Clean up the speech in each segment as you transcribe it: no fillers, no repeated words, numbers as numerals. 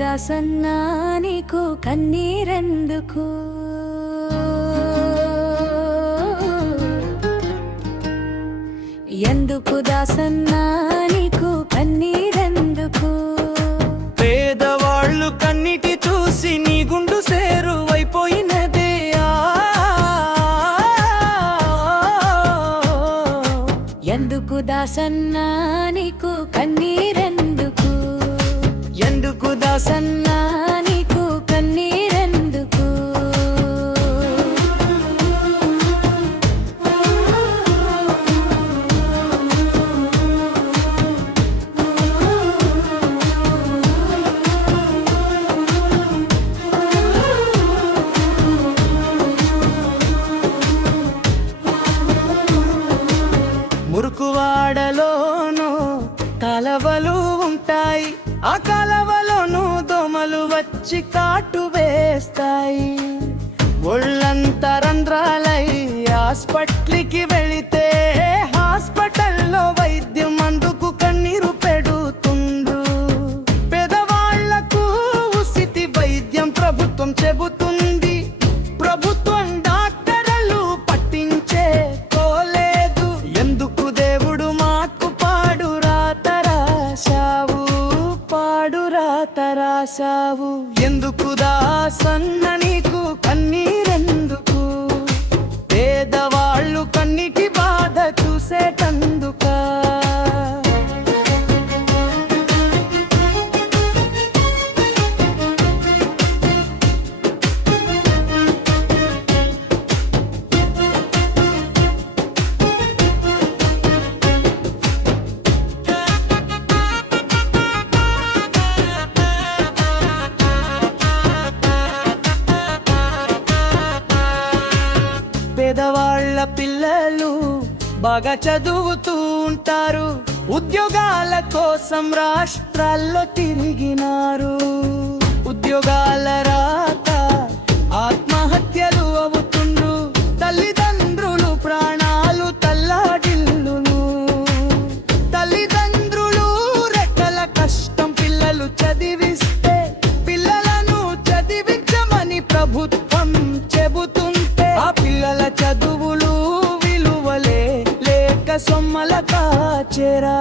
దాసన్నా నీకు కన్నీరెందుకు? ఎందుకు దాసన్నా నీకు కన్నీరెందుకు? పేదవాళ్ళు కన్నీటి చూసి నీ గుండు సేరువైపోయినదే. ఎందుకు దాసన్నా నీకు కన్నీరెందుకు? ఎందుకు దాసన్నా నీకు కన్నీరెందుకు? మురుకువాడలోనూ కలవలు ఉంటాయి, ఆ కలవలోనూ దోమలు వచ్చి కాటు వేస్తాయి. ఒళ్ళంతా రంధ్రాలై హాస్పిటల్కి వెళితే హాస్పిటల్లో వైద్యం అందుకు కన్నీరు పెడుతుండ్రు. పేదవాళ్లకు ఉచిత వైద్యం ప్రభుత్వం చెబుతుంది, ప్రభుత్వం డాక్టర్లు పట్టించే కోలేదు. ఎందుకు దేవుడు మాకు పాడు రాత రాశావు, పాడు రాత రాశావు? ఎందుకు దాసన్న నీకు కన్నీరెందుకు? పేదవాళ్ళు కన్నీటి బాధ చూసేటందుకా? పేదవాళ్ళ పిల్లలు బాగా చదువుతూ ఉంటారు, ఉద్యోగాల కోసం రాష్ట్రాల్లో తిరిగినారు. ఉద్యోగాల రాక ఆత్మహత్యలు అవుతుండ్రు, తల్లిదండ్రులు ప్రాణాలు తల్లాడిల్లును. తల్లిదండ్రులు రెక్కల కష్టం పిల్లలు చదివిస్తే పిల్లలను చదివించమని ప్రభుత్వం చెబుతుంటే ఆ పిల్లల చదువులు విలువలే లేక సొమ్మల కాచేరా,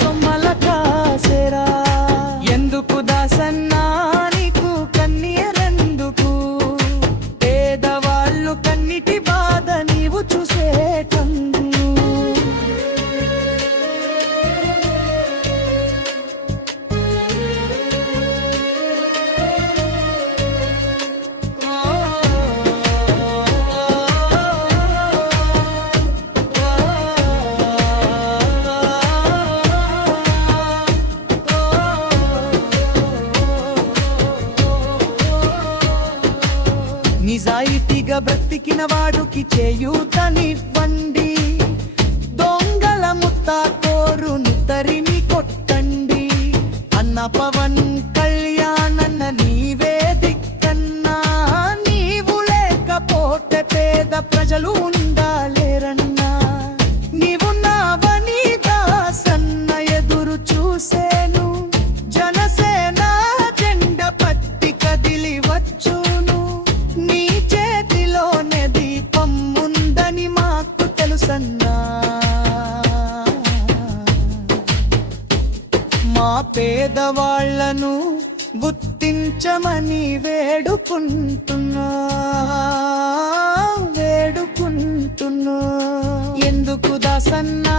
సొమ్మల కాసేరా. ఎందుకు దాసన్నా నీకు కన్నీరెందుకు? పేదవాళ్ళు కన్నిటి బాధ నీవు చూసేటందు. నిజాయితీగా బ్రతికిన వాడుకి చేయూతనివ్వండి, దొంగల ముత్తాకోరును తరిమి కొట్టండి. అన్న పవన్ కళ్యాణ్ అన్న నీవే దిక్కన్నా, నీవు లేకపోతే పేద ప్రజలు ఉండాలేరన్నా. నీవున్నావని దాసన్న ఎదురు చూసేను, జనసేన జెండ పట్టి కదిలి వచ్చును. నీ చేతిలోనే దీపం ఉందని మాకు తెలుసన్నా. మా పేదవాళ్లను గుర్తించమని వేడుకుంటున్నా, వేడుకుంటున్నా. ఎందుకు దాసన్నా